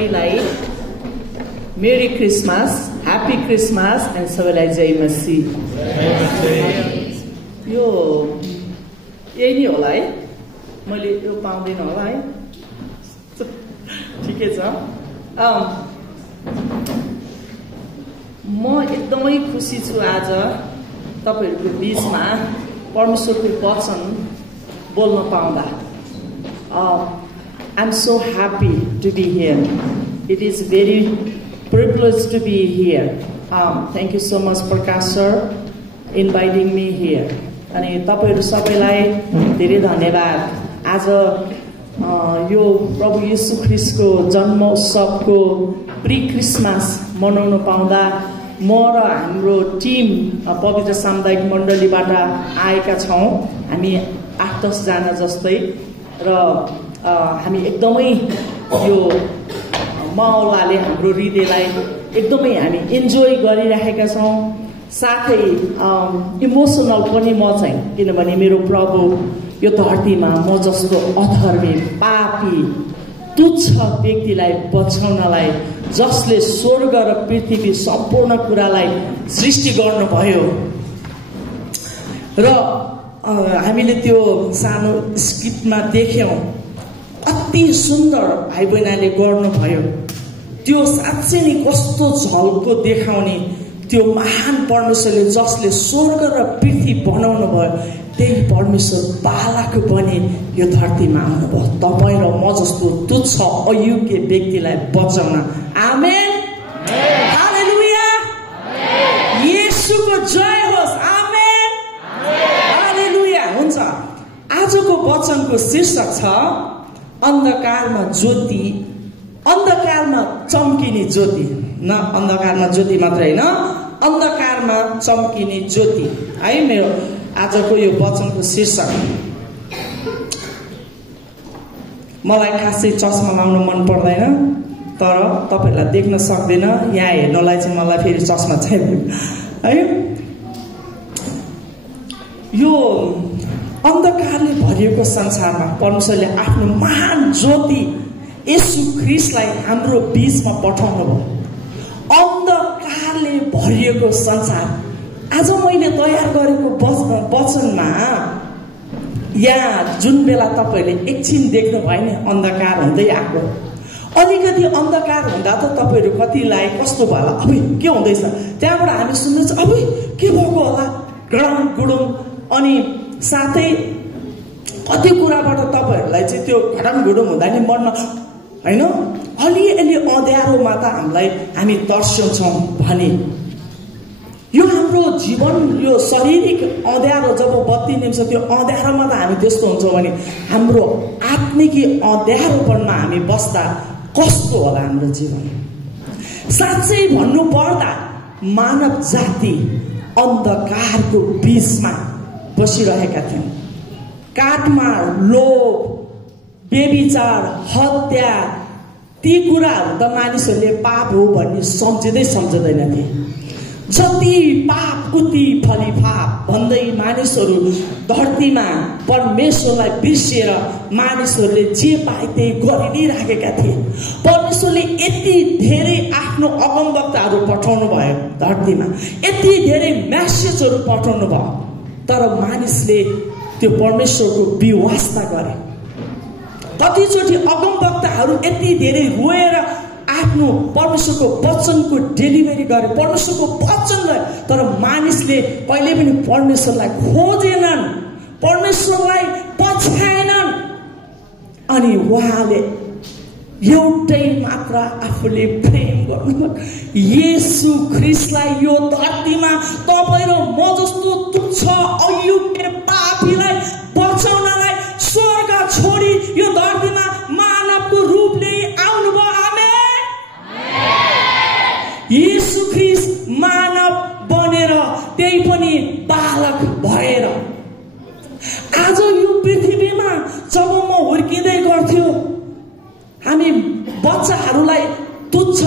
सबैलाई merry Christmas, happy Christmas and सबैलाई जय मसीह। यो यही नै होला है, मैले यो पाउँदिनँ होला है, ठिकै छ। म एकदमै खुसी छु आज तपाईहरुको बीचमा परमेश्वरको वचन बोल्न पाउँदा। I'm so happy to be here. It is very privileged to be here. Thank you so much, Prakash sir, inviting me here. अनि तपाईहरु सबैलाई धेरै धन्यवाद। आज यो प्रभु येशू ख्रीष्टको जन्म उत्सवको प्री क्रिसमस मनाउन पाउँदा म र हाम्रो टिम पवित्र सामुदायिक मण्डलीबाट आएका छौं। हामी 8-10 जना जस्तै र हामी एकदमै यो माहौलले हाम्रो हृदयलाई एकदमै हामी इन्जोय गरिरहेका छौं। साथै इमोसनल पनि म चाहिँ, किनभने मेरो प्रभु यो धरतीमा म जस्तो अधर्मी पापी तुच्छ व्यक्तिलाई बचाउनलाई, जसले स्वर्ग र पृथ्वी सम्पूर्ण कुरालाई सृष्टि गर्नुभयो र हामीले त्यो सानो स्किटमा देख्यौं, अति सुन्दर भाइ बहिनीले गर्नुभयो। त्यो साँच्चै नै कस्तो झल्को देखाउने, त्यो महान परमेश्वरले जसले स्वर्ग र पृथ्वी बनाउनु भयो, त्यही परमेश्वर बालक बने यो धरतीमा आउनुभयो तपाईँ र म जस्तो तुच्छ अयोग्य व्यक्तिलाई बचाउन। आमेन, हालेलुया, येशूको जय होस्। आमेन, हालेलुया। हुन्छ, आजको वचनको शीर्षक छ अन्धकारमा ज्योति, अन्धकारमा चम्किने ज्योति। न अन्धकारमा ज्योति मात्र होइन, अन्धकारमा चम्किने ज्योति है मेरो आजको यो वचनको शीर्षक। मलाई खासै चस्मा लाउन मन पर्दैन, तर तपाईहरुलाई देख्न सक्दैन, यहाँ हेर्नलाई चाहिँ मलाई फेरि चस्मा चाहियो है। यो अन्धकारले भरिएको संसारमा परमेश्वरले आफ्नो महान ज्योति येशू ख्रीष्टलाई हाम्रो बीचमा पठाउनु भयो। अन्धकारले भरिएको संसार। आज मैले तयार गरेको वचनमा यहाँ जुन बेला तपाईहरुले एकछिन देख्नु भयो नि अन्धकार हुँदै आएको, अलिकति अन्धकार हुँदा त तपाईहरु कतिलाई कस्तो भयो, अब के हुँदैछ, त्यहाँबाट हामी सुन्दैछ अब के भएको होला, गडम गुडुम। अनि साथै कति कुराबाट तपाईहरुलाई चाहिँ त्यो घडम गुडुम हुँदा नि मनमा हैन अलिअलि अँध्यारोमा त हामी तर्स्यौं भने यो हाम्रो जीवन, यो शारीरिक अँध्यारो जब बत्ती निम्छ, त्यो अँध्यारोमा त हामी त्यस्तो हुन्छौँ भने हाम्रो आत्मिकी अँध्यारोपनमा हामी बस्दा कस्तो होला हाम्रो जीवन। साँच्चै भन्नु पर्दा मानव जाति अन्धकारको बीचमा बसिरहेका थियौं। काठमार, लोभ, व्यभिचार, हत्या, ती कुराहरू त मानिसहरूले पाप हो भन्ने सम्झँदैनथे। जति पाप उति फली पाप भन्दै मानिसहरू धरतीमा परमेश्वरलाई बिर्सिएर मानिसहरूले जे पाए त्यही गरि नै राखेका थिए। परमेश्वरले यति धेरै आफ्नो अगमवक्ताहरू पठाउनु भयो धरतीमा, यति धेरै मेसेजहरू पठाउनु भयो, तर मानिसले त्यो परमेश्वरको बेवास्ता गरे। कतिचोटि अगमवक्ताहरू यति धेरै रोएर आफ्नो परमेश्वरको वचनको डेलिभरी गरे, परमेश्वरको वचन गरे, तर मानिसले कहिले पनि परमेश्वरलाई खोजेनन्, परमेश्वरलाई पछ्याएनन्। अनि उहाँले एउटै मात्र आफूले प्रेम गर्नु येशू ख्रीष्टलाई यो धरतीमा तपाईँ र म जस्तो तुच्छ अयोग्य पापीलाई बचाउनलाई स्वर्ग छोडी यो धरतीमा मानवको रूप लिई आउनुभयो। आमेन। येशू ख्रीष्ट मानव बनेर, त्यही पनि बालक भएर। आज यो पृथ्वीमा जब म हुर्किँदै गर्थ्यो, हामी बच्चाहरूलाई तुच्छ,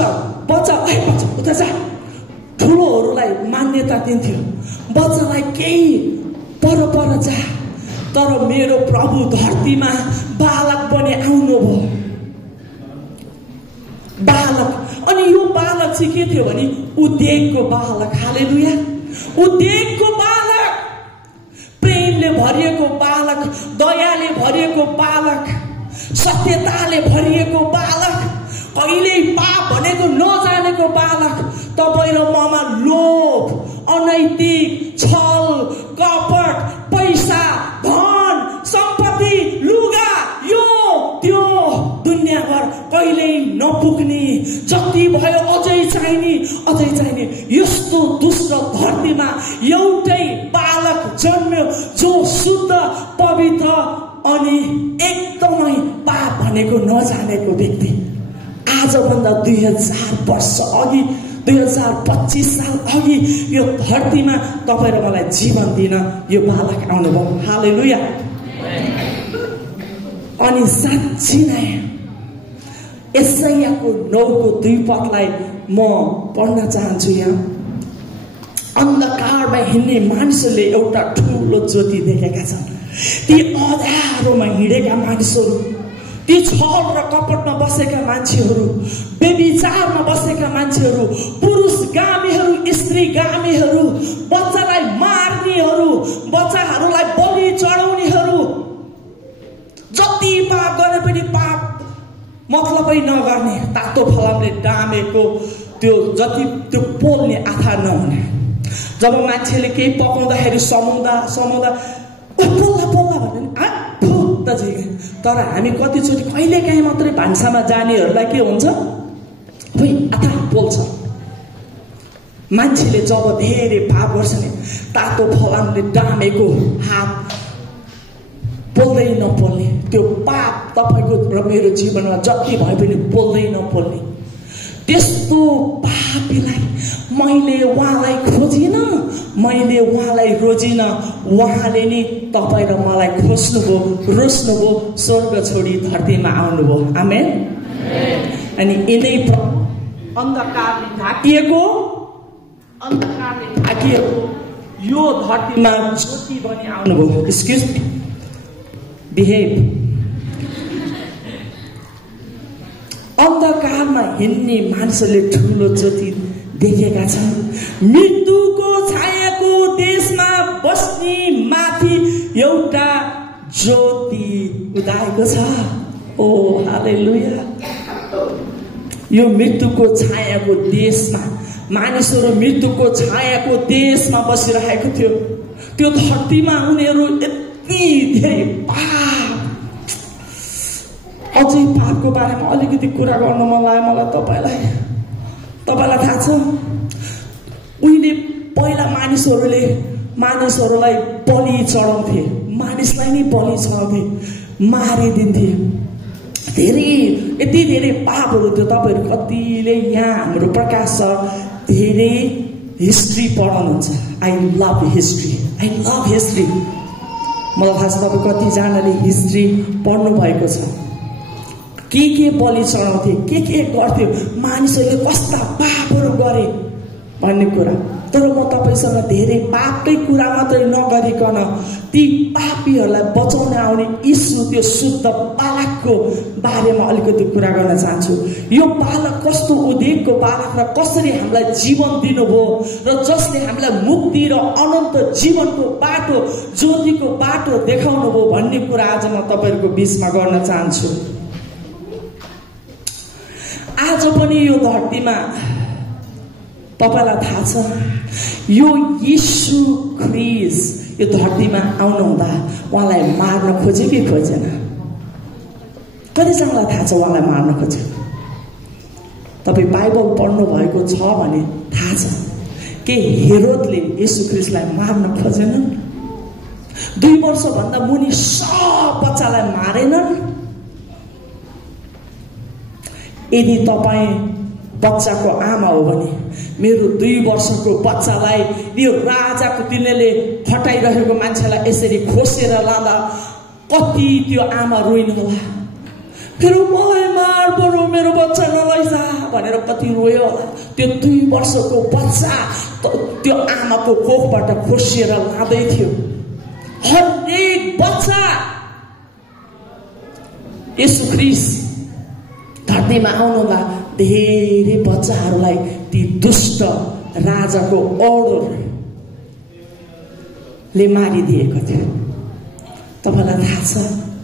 बच्चा उता जा, ठुलोहरूलाई मान्यता दिन्थ्यो, बच्चालाई केही पर जा। तर मेरो प्रभु धरतीमा बालक बने आउनुभयो। अनि यो बालक चाहिँ के थियो भने उद्वेगको बालक। हालेलुया। उद्वेगको बालक, प्रेमले भरिएको बालक, दयाले भरिएको बालक, सत्यताले भरिएको बालक, कहिल्यै पाप भनेको नजानेको बालक। तपाईँ र ममा लोभ, अनैतिक, छल, कपट, पैसा, धन, सम्पत्ति, लुगा, यो त्यो दुनियाँभर कहिल्यै नपुग्ने, जति भयो अझै चाहिने, अझै चाहिने, यस्तो दुष्ट धरतीमा एउटै बालक जन्म्यो जो शुद्ध, पवित्र अनि एकदमै पाप भनेको नजानेको व्यक्ति। आजभन्दा 2000 वर्ष अघि, 2025 साल अघि यो धरतीमा तपाईँ र मलाई जीवन दिन यो बालक आउनुभयो। हालेलुया। अनि साँच्चै नै यशायाको 9:2 पदलाई म पढ्न चाहन्छु। यहाँ अन्धकारमा हिँड्ने मानिसहरूले एउटा ठुलो ज्योति देखेका छन्। ती अँध्यारोमा हिँडेका मानिसहरू, ती छल र कपटमा बसेका मान्छेहरू, व्यभिचारमा बसेका मान्छेहरू, पुरुष गामीहरू, स्त्री गामीहरू, बच्चालाई मार्नेहरू, बच्चाहरूलाई बलि चढाउनेहरू, जति पाप गरे पनि पाप मतलबै नगर्ने, तातो फलामले डामेको त्यो जति त्यो पोल्ने आथा नहुने। जब मान्छेले केही पकाउँदाखेरि समाउँदा पोल्दा भन्यो भने तर हामी कतिचोटि कहिलेकाहीँ मात्रै भान्सामा जानेहरूलाई के हुन्छ, आथा पोल्छ। मान्छेले जब धेरै पाप गर्छ नि, तातो फलामले डामेको हात पोल्दै नपोल्ने, त्यो पाप तपाईँको र मेरो जीवनमा जति भए पनि पोल्दै नपोल्ने, त्यस्तो पापीलाई मैले उहाँलाई खोजिनँ, मैले उहाँलाई रोजिनँ। उहाँले नि तपाईँ र मलाई खोज्नुभयो, रोज्नुभयो, स्वर्ग छोडी धरतीमा आउनुभयो। आमेन। अनि यिनै अन्धकारले ढाकिएको यो धरतीमा ज्योति बनी आउनुभयो। Excuse me, behave. अन्धकारमा हिँड्ने मानिसहरूले ठुलो ज्योति देखेका छन्। मृत्युको छायाको देशमा बस्ने माथि एउटा ज्योति उदाएको छ। ओ हालेलुया। यो मृत्युको छायाको देशमा मानिसहरू मृत्युको छायाको देशमा बसिरहेको थियो। त्यो धरतीमा उनीहरू यति धेरै पाप, अझै पापको बारेमा अलिकति कुरा गर्नु मन लाग्यो मलाई। तपाईँलाई थाहा छ, उहिले पहिला मानिसहरूलाई बलि चढाउँथे, मानिसलाई नै बलि चढाउँथे, मारिदिन्थे। यति धेरै पापहरू थियो। तपाईँहरू कतिले यहाँ हाम्रो प्रकाश छ, धेरै हिस्ट्री पढाउनुहुन्छ। I love history. मलाई थाहा छ तपाईँ कतिजनाले हिस्ट्री पढ्नु भएको छ। के बलि चढाउँथे, के गर्थ्यो, मानिसहरूले कस्ता पापहरू गरे भन्ने कुरा। तर म तपाईँसँग धेरै पापकै कुरा मात्रै नगरिकन ती पापीहरूलाई बचाउन आउने यीशु, त्यो शुद्ध बालकको बारेमा अलिकति कुरा गर्न चाहन्छु। यो बालक कस्तो उद्वेगको बालक र कसरी हामीलाई जीवन दिनुभयो र जसले हामीलाई मुक्ति र अनन्त जीवनको बाटो, ज्योतिको बाटो देखाउनु भयो भन्ने कुरा आज म तपाईँहरूको बिचमा गर्न चाहन्छु। आज पनि यो धरतीमा तपाईँलाई थाहा छ, यो यीशु ख्रीष्ट यो धरतीमा आउनुहुँदा उहाँलाई मार्न खोजे कि खोजेन? कतिजनालाई थाहा छ उहाँलाई मार्न खोज्यो? तपाईँ बाइबल पढ्नु भएको छ भने थाहा छ के हेरोदले यीशु ख्रीष्टलाई मार्न खोजेनन्? 2 वर्षभन्दा मुनि सब बच्चालाई मारेनन्? यदि तपाईँ बच्चाको आमा हो भने मेरो 2 वर्षको बच्चालाई यो राजाको तिनीले खटाइरहेको मान्छेलाई यसरी खोसेर लाँदा कति त्यो आमा रोइनु होला। फेरि मलाई मार बरु मेरो बच्चा नलैजा भनेर कति रोयो होला। त्यो 2 वर्षको बच्चा त्यो आमाको कोखबाट खोसिएर लाँदै थियो। हरेक बच्चा यीशु ख्रीष्ट धरतीमा आउनुहुँदा धेरै बच्चाहरूलाई ती दुष्ट राजाको अर्डरले मारिदिएको थियो। तपाईलाई थाहा छ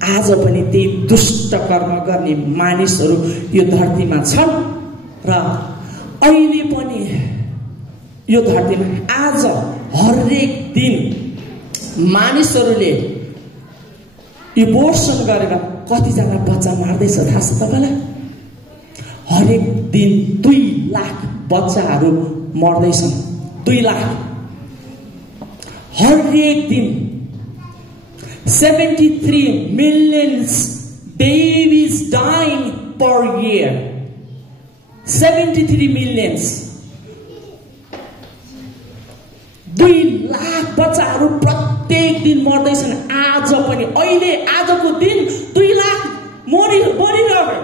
आज पनि त्यही दुष्ट कर्म गर्ने मानिसहरू यो धरतीमा छन् र अहिले पनि यो धरतीमा आज हरेक दिन मानिसहरूले एबोर्सन गरेर कतिजना बच्चा मार्दैछ थाहा छ तपाईलाई? हरेक दिन 2 लाख बच्चाहरू मर्दैछन्। 2 लाख हरेक दिन। 73 million babies dying per year. 73 millions. 2 lakh बच्चाहरू प्रत्येक दिन मर्दैछन्। आज पनि अहिले आजको दिन 2 लाख मरिरहेको।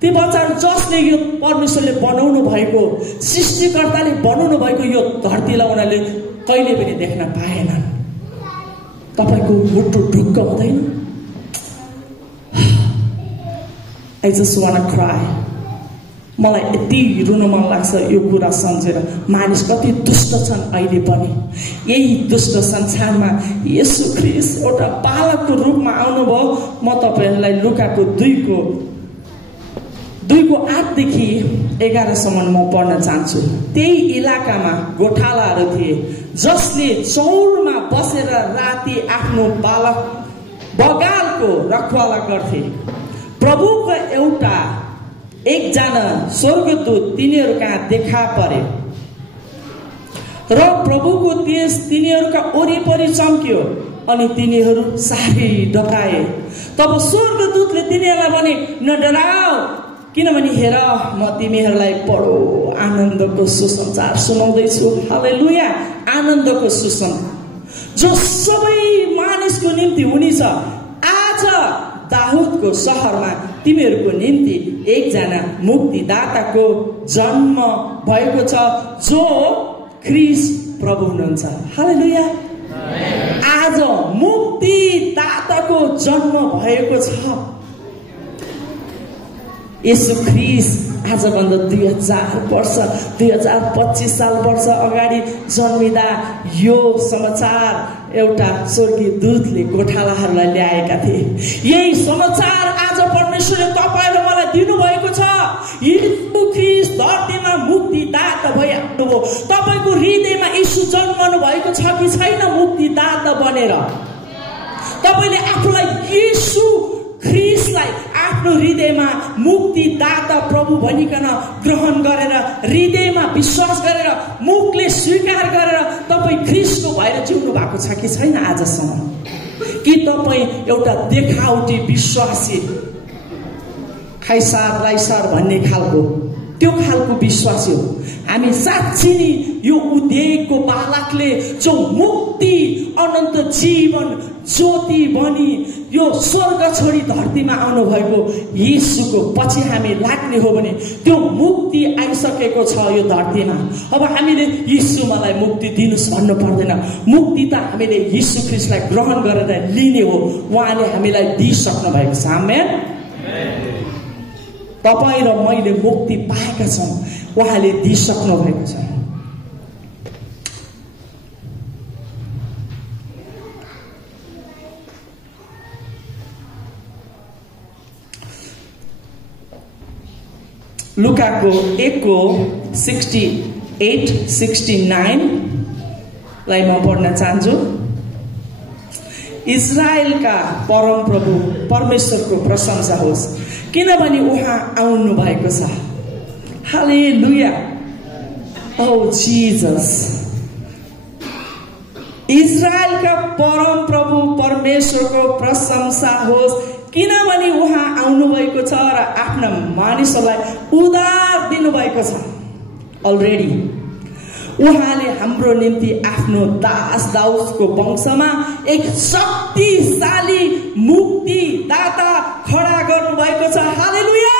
ती बच्चाहरू जसले यो परमेश्वरले बनाउनु भएको, सृष्टिकर्ताले बनाउनु भएको यो धरतीलाई उनीहरूले कहिले पनि देख्न पाएनन्। तपाईको मुटु ढुक्क हुँदैन? I just want to cry. मलाई यति रुन मन लाग्छ यो कुरा सम्झेर। मानिस कति दुष्ट छन् अहिले पनि। यही दुष्ट संसारमा येशू ख्रीष्ट एउटा बालकको रूपमा आउनुभयो। म तपाईहरुलाई लुकाको 2:8 देखि 11 सम्म म पढ्न चाहन्छु। त्यही इलाकामा गोठालाहरू थिए जसले चौरमा बसेर राति आफ्नो बगालको रखवाला गर्थे। प्रभुको एकजना स्वर्गदूत तिनीहरूका देखा परे र प्रभुको तेज तिनीहरूका वरिपरि चम्क्यो अनि तिनीहरू साह्रै डराए। तब स्वर्गदूतले तिनीहरूलाई भने, न डराओ, किनभने हेर म तिमीहरूलाई बडो आनन्दको सुसमाचार सुनाउँदैछु। हालेलुया। आनन्दको सुसमाचार जो सबै मानिसको निम्ति हुनेछ। आज दाउदको शहरमा तिमीहरूको निम्ति एकजना मुक्तिदाताको जन्म भएको छ जो ख्रीष्ट प्रभु हुनुहुन्छ। हालेलुया। आज मुक्तिदाताको जन्म भएको छ। येशू ख्रीष्ट आजभन्दा 2025 वर्ष अगाडि जन्मिँदा यो समाचार एउटा स्वर्गीय दूतले गोठालाहरूलाई ल्याएका थिए। यही समाचार आज परमेश्वरले तपाईँ र मलाई दिनुभएको छ। येशू ख्रीष्ट धरतीमा मुक्तिदाता भइहाल्नुभयो। तपाईको हृदयमा येशू जन्मनु भएको छ कि छैन? मुक्तिदाता बनेर तपाईले आफूलाई येशू ख्रीष्टलाई आफ्नो हृदयमा मुक्तिदाता प्रभु भनिकन ग्रहण गरेर, हृदयमा विश्वास गरेर, मुखले स्वीकार गरेर तपाईँ ख्रीष्टको भएर जिउनु भएको छ कि छैन आजसम्म? कि तपाईँ एउटा देखावटी विश्वासी, खाइसार लाइसार भन्ने खालको त्यो खालको विश्वासी हो? हामी साँच्चै नि यो उद्धारको बालकले जो मुक्ति, अनन्त जीवन, ज्योति बनी यो स्वर्ग छोडी धरतीमा आउनु भएको येशूको पछि हामी लाग्ने हो भने त्यो मुक्ति आइसकेको छ यो धरतीमा। अब हामीले येशू मलाई मुक्ति दिनुस् भन्नु पर्दैन। मुक्ति त हामीले येशू ख्रीष्टलाई ग्रहण गरेर लिने हो। उहाँले हामीलाई दिइसक्नु भएको छ। आमेन। तपाईँ र मैले मुक्ति पाएका छौँ। उहाँले दिइसक्नु भएको छ। लुकाको 1:68-69 लाई म पढ्न चाहन्छु। इजरायलका परम प्रभु परमेश्वरको प्रशंसा होस्, किनभने उहाँ आउनु भएको छ। हालेलुया। ओ जीसस। इजरायलका परम प्रभु परमेश्वरको प्रशंसा होस्, किनभने उहाँ आउनु भएको छ र आफ्ना मानिसहरूलाई उद्धार दिनुभएको छ। अलरेडी उहाँले हाम्रो निम्ति आफ्नो दास दाउदको वंशमा एक शक्तिशाली मुक्तिदाता खडा गर्नुभएको छ। हालेलुया।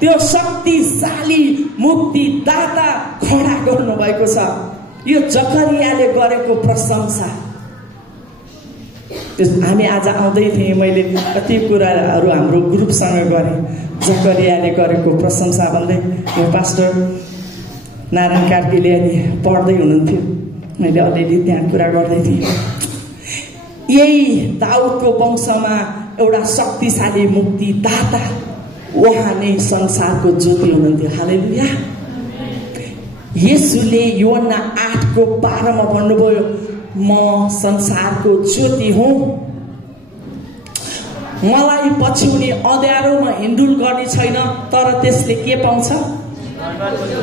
त्यो शक्तिशाली मुक्तिदाता खडा गर्नुभएको छ। यो जकरियाले गरेको प्रशंसा हामी आज आउँदै थिएँ। मैले कति कुराहरू हाम्रो ग्रुपसँग गरेँ। जकरियाले गरेको प्रशंसा भन्दै यो पास्टर नारायण कार्कीले अनि पढ्दै हुनुहुन्थ्यो, मैले अलिअलि त्यहाँ कुरा गर्दै थिएँ। यही दाउदको वंशमा एउटा शक्तिशाली मुक्तिदाता, उहाँ नै संसारको ज्योति हुनुहुन्थ्यो। हालेलुया। येशूले यूहन्ना 8:12 मा भन्नुभयो, म संसारको ज्योति हुँ, मलाई पछ्याउने अँध्यारोमा हिँडुल गर्ने छैन, तर त्यसले के पाउँछ?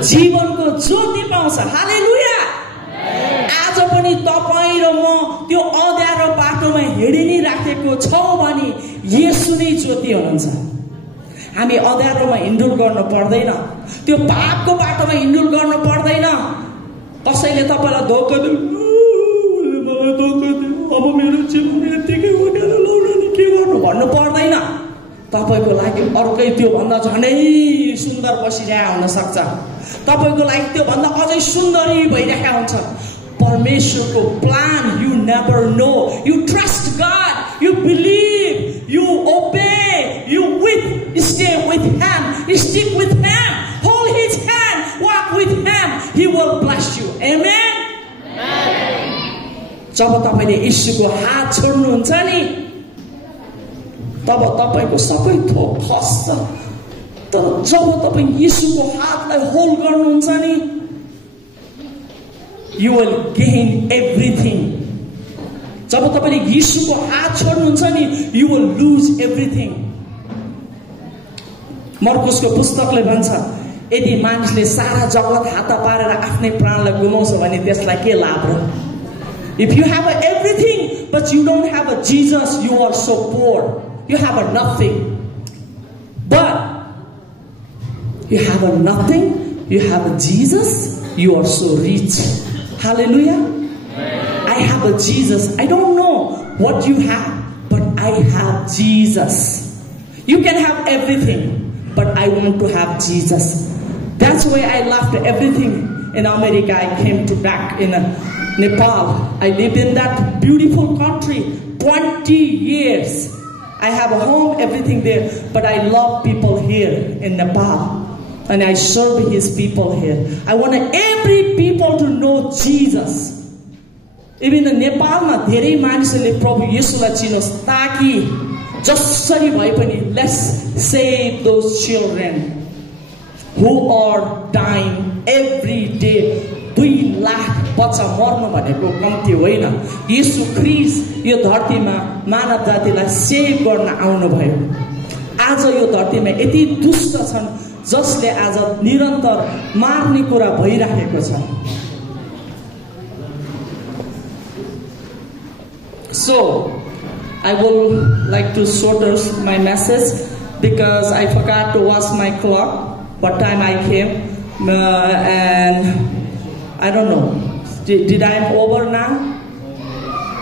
जीवनको ज्योति पाउँछ। हालेलुया। आज पनि तपाईँ र म त्यो अँध्यारो बाटोमा हिँडि नै राखेको छौँ भने येशू नै ज्योति हुनुहुन्छ। हामी अँध्यारोमा हिँडुल गर्नु पर्दैन, त्यो पापको बाटोमा हिँडुल गर्नु पर्दैन। कसैले तपाईँलाई धोका दियो, मलाई धोका दियो, अब मेरो जीवन यतिकै भनेर लाउनु नि के गर्नु भन्नु पर्दैन। तपाईँको लागि अर्कै त्योभन्दा झनै सुन्दर बसिरहेको हुन सक्छ, तपाईँको लागि त्योभन्दा अझै सुन्दरी भइरहेको हुन्छ। परमेश्वरको plan you never know. You trust God, you believe, you obey, you stay with him, stick with him, hold his hand, walk with him, he will bless you. Amen. जब तपाईले यीशुको हात छोड्नुहुन्छ नि, तब तपाईको सबै थोक खस्छ। तर जब तपाई यीशुको हातलाई होल्ड गर्नुहुन्छ नि, you will gain everything. जब तपाईले यीशुको हात छोड्नुहुन्छ नि, you will lose everything. मर्कुसको पुस्तकले भन्छ, यदि मानिसले सारा जगत हात पारेर आफ्नै प्राणलाई गुमाउँछ भने त्यसलाई के लाभ र? If you have everything but you don't have a Jesus, you are so poor. You have a nothing. But you have a nothing, you have a Jesus, you are so rich. Hallelujah. I have a Jesus. I don't know what you have, but I have Jesus. You can have everything, but I want to have Jesus. That's why I left everything in America. I came to back in Nepal. I lived in that beautiful country 20 years. I have a home, everything there, but I love people here in Nepal, and I serve his people here. I want every people to know Jesus. Even in Nepal ma धेरै मानिसले प्रभु येशूलाई चिनोस्, ताकि जसरी भए पनि let's save those children who are dying every day. 2 lakh बच्चा मर्नु भनेको कम्ती होइन। येशू ख्रीष्ट यो धरतीमा मानव जातिलाई सेभ गर्न आउनु भयो। आज यो धरतीमा यति दुष्ट छन् जसले आज निरन्तर मार्ने कुरा भइराखेको छ। So I will like to shorten my message because I forgot to watch my clock, what time I came, and I don't know. Did I am over now?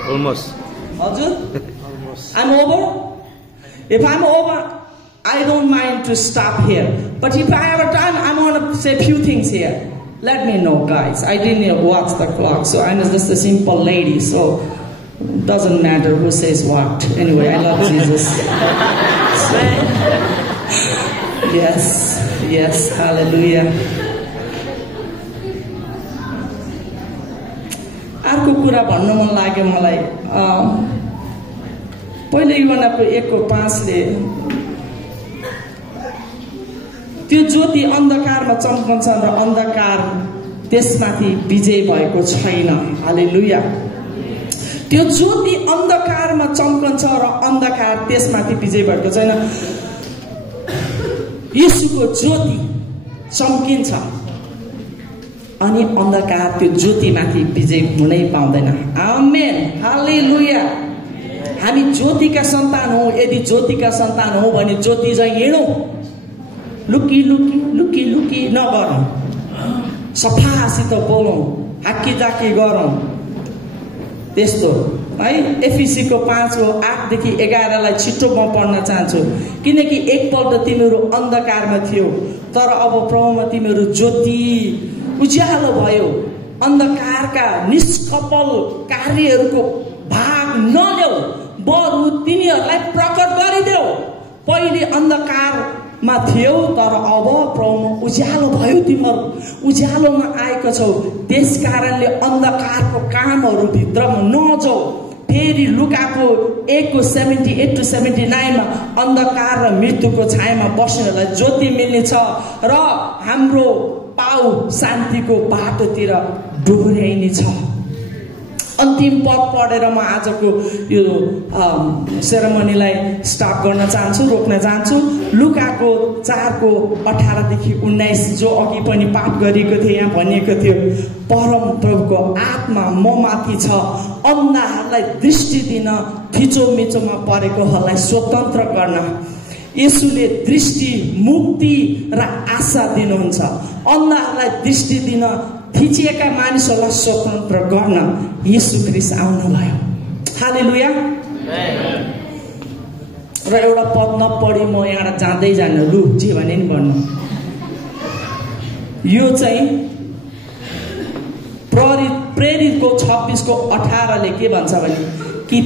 Almost. Almost. I'm over? If I'm over, I don't mind to stop here. But if I have a time, I'm going to say a few things here. Let me know, guys. I didn't watch the clock, so I'm just a simple lady, so it doesn't matter who says what. Anyway, I love Jesus. So, yes, hallelujah. अर्को कुरा भन्नु मन लाग्यो मलाई। पहिले यूहन्नाको 1:5ले त्यो ज्योति अन्धकारमा चम्कन्छ र अन्धकार त्यसमाथि विजय भएको छैन। हालेलुया। त्यो ज्योति अन्धकारमा चम्कन्छ र अन्धकार त्यसमाथि विजय भएको छैन। येशूको ज्योति चम्किन्छ अनि अन्धकार त्यो ज्योतिमाथि विजय हुनै पाउँदैन। आमेन। हालेलुया। हामी ज्योतिका सन्तान हौ। यदि ज्योतिका सन्तान हौ भने ज्योति चाहिँ हिँडौँ, लुकी लुकी लुकी लुकी नगरौँ, सफासित बोलौँ, हाक्कीजाकी गरौँ, त्यस्तो है। एफिसीको 5:8 देखि 11लाई छिटो म पढ्न चाहन्छु। किनकि एकपल्ट तिमीहरू अन्धकारमा थियो, तर अब प्रभुमा तिमीहरू ज्योति उज्यालो भयो। अन्धकारका निष्कपल कार्यहरूको भाग नदेऊ, बरु तिनीहरूलाई प्रकट गरिदेऊ। पहिले अन्धकार मा थियौ, तर अब प्रभु उज्यालो भयो, तिमीहरू उज्यालोमा आएको छौ। त्यस कारणले अन्धकारको कामहरू भित्रमा नजाऊ। फेरि लुकाको 1:78-79 अन्धकार र मृत्युको छायामा बस्नेहरूलाई ज्योति मिल्नेछ र हाम्रो पाउ शान्तिको बाटोतिर डोर्याइनेछ। अन्तिम पद पढेर म आजको यो सेरेमनीलाई स्टार्ट गर्न चाहन्छु, रोक्न चाहन्छु। लुकाको 4:18-19 जो अघि पनि पाठ गरिएको थियो, यहाँ भनिएको थियो, परम प्रभुको आत्मा म माथि छ, अन्धाहरूलाई दृष्टि दिन, थिचोमिचोमा परेकोहरूलाई स्वतन्त्र गर्न। येशूले दृष्टि, मुक्ति र आशा दिनुहुन्छ। अन्धाहरूलाई दृष्टि दिन, थिचिएका मानिसहरूलाई स्वतन्त्र गर्न येशू ख्रीष्ट आउनुभयो। हालेलुया। र एउटा पद नपढी म यहाँबाट जाँदै जानु, लु जे भने नि भन्नु। यो चाहिँ प्रेरितको 26:18 के भन्छ भने कि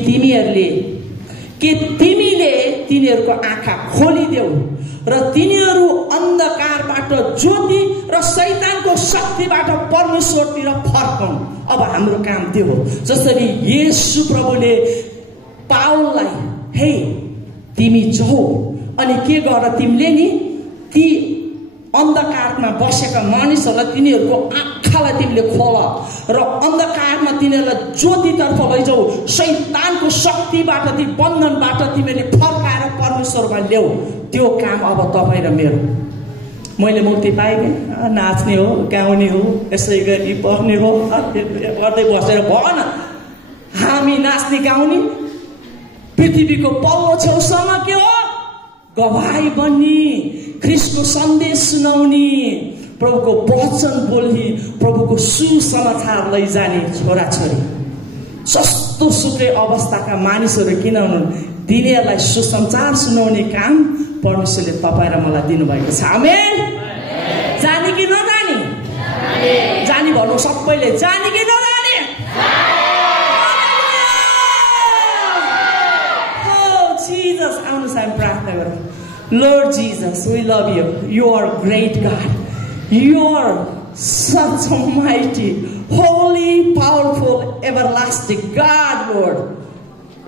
तिमीले तिनीहरूको आँखा खोलिदेऊ र तिनीहरू अन्धकारबाट ज्योति र शैतानको शक्तिबाट परमेश्वरतिर फर्कौं। अब हाम्रो काम त्यो हो। जसरी येशू प्रभुले पाउललाई हे तिमी जाऊ अनि के गर, तिमीले नि ती अन्धकारमा बसेका मानिसहरूलाई तिनीहरूको आँखालाई तिमीले खोल र अन्धकारमा तिनीहरूलाई ज्योतितर्फ लैजाऊ। शैतानको शक्तिबाट, ती बन्धनबाट तिमीले फर्काएर परमेश्वरमा ल्याऊ। त्यो काम अब तपाईँ र मेरो। मैले मुक्ति पाएँ, नाच्ने हो, गाउने हो, यसै गरी पढ्ने हो, गर्दै बसेर भन। हामी नाच्ने गाउने, पृथ्वीको पल्लो छेउसम्म के हो, गवाही बन्ने, ख्रीष्टको सन्देश सुनाउने, प्रभुको वचन बोल्ने, प्रभुको सुसमाचार लैजाने छोराछोरी। सस्तो सुकै अवस्थाका मानिसहरू किन हुन्, तिनीहरूलाई सुसमाचार सुनाउने काम परमेश्वरले तपाईँ र मलाई दिनुभएको छ। आमेन। जाने कि नजाने? जाने भन्नु सबैले, जाने कि नजाने? Jesus, आउनुहोस् हामी प्रार्थना गरौँ। Lord Jesus, we love you. You are great God. You are such a mighty, holy, powerful, everlasting God, Lord.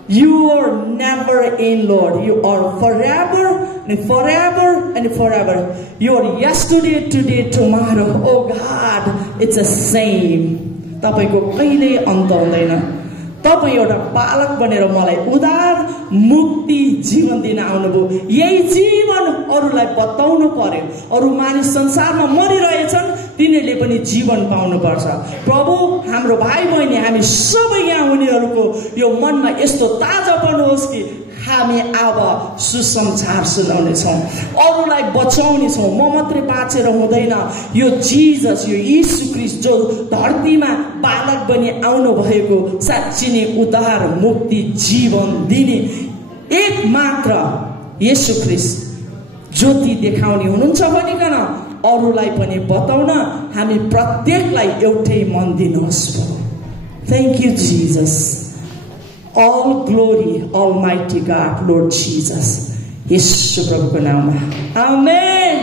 You are never in, Lord. You are forever and forever and forever. You are yesterday, today, tomorrow. Oh God, it's the same. तपाईको कहिल्यै अन्त हुँदैन। तपाईँ एउटा बालक बनेर मलाई उदार मुक्ति जीवन दिन आउनुभयो। यही जीवन अरूलाई बताउनु पर्यो। अरू मानिस संसारमा मरिरहेछन्, तिनीहरूले पनि जीवन पाउनुपर्छ। प्रभु, हाम्रो भाइ बहिनी हामी सबै यहाँ हुनेहरूको यो मनमा यस्तो ताजा बन्नुहोस् कि हामी अब सुसमाचार सुनाउने छौँ, अरूलाई बचाउने छौँ। म मात्रै बाँचेर हुँदैन। यो जिजस, यो यीशु ख्रीष्ट जो धरतीमा बालक बनी आउनु भएको, साँच्चै नै उद्धार, मुक्ति, जीवन दिने एक मात्र यीशु ख्रीष्ट ज्योति देखाउने हुनुहुन्छ भनिकन अरूलाई पनि बताउन हामी प्रत्येकलाई एउटै मन दिनुहोस्। Thank you Jesus. All glory, Almighty God, Lord Jesus. यीशु प्रभुको नाममा आमेन।